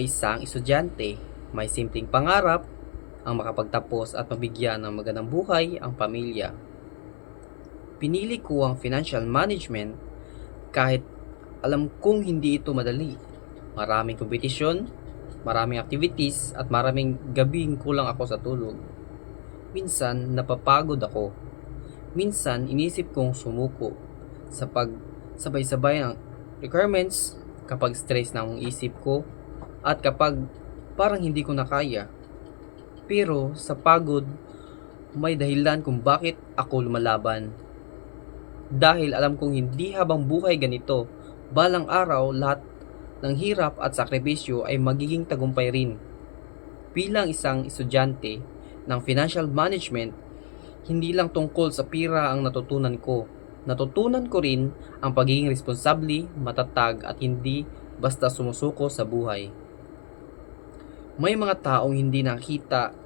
ay isang estudyante, may simpleng pangarap ang makapagtapos at mabigyan ng magandang buhay ang pamilya. Pinili ko ang financial management kahit alam kong hindi ito madali. Maraming kompetisyon, maraming activities at maraming gabing kulang ako sa tulog. Minsan napapagod ako. Minsan inisip kong sumuko sa pagsabay-sabay ng requirements, kapag stress na ang isip ko, at kapag parang hindi ko na kaya. Pero sa pagod, may dahilan kung bakit ako lumalaban. Dahil alam kong hindi habang buhay ganito, balang araw lahat ng hirap at sakripisyo ay magiging tagumpay rin. Bilang isang estudyante ng financial management, hindi lang tungkol sa pira ang natutunan ko. Natutunan ko rin ang pagiging responsable, matatag at hindi basta sumusuko sa buhay. May mga taong hindi nakita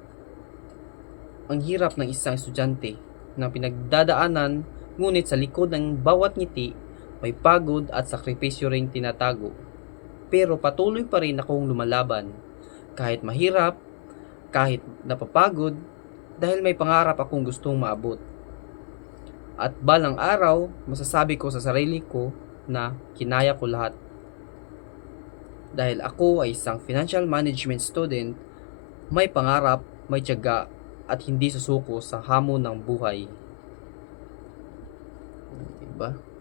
ang hirap ng isang estudyante na pinagdadaanan, ngunit sa likod ng bawat ngiti may pagod at sakripisyo ring tinatago. Pero patuloy pa rin akong lumalaban. Kahit mahirap, kahit napapagod, dahil may pangarap akong gustong maabot. At balang araw, masasabi ko sa sarili ko na kinaya ko lahat. Dahil ako ay isang financial management student, may pangarap, may tiyaga, at hindi susuko sa hamon ng buhay. Diba?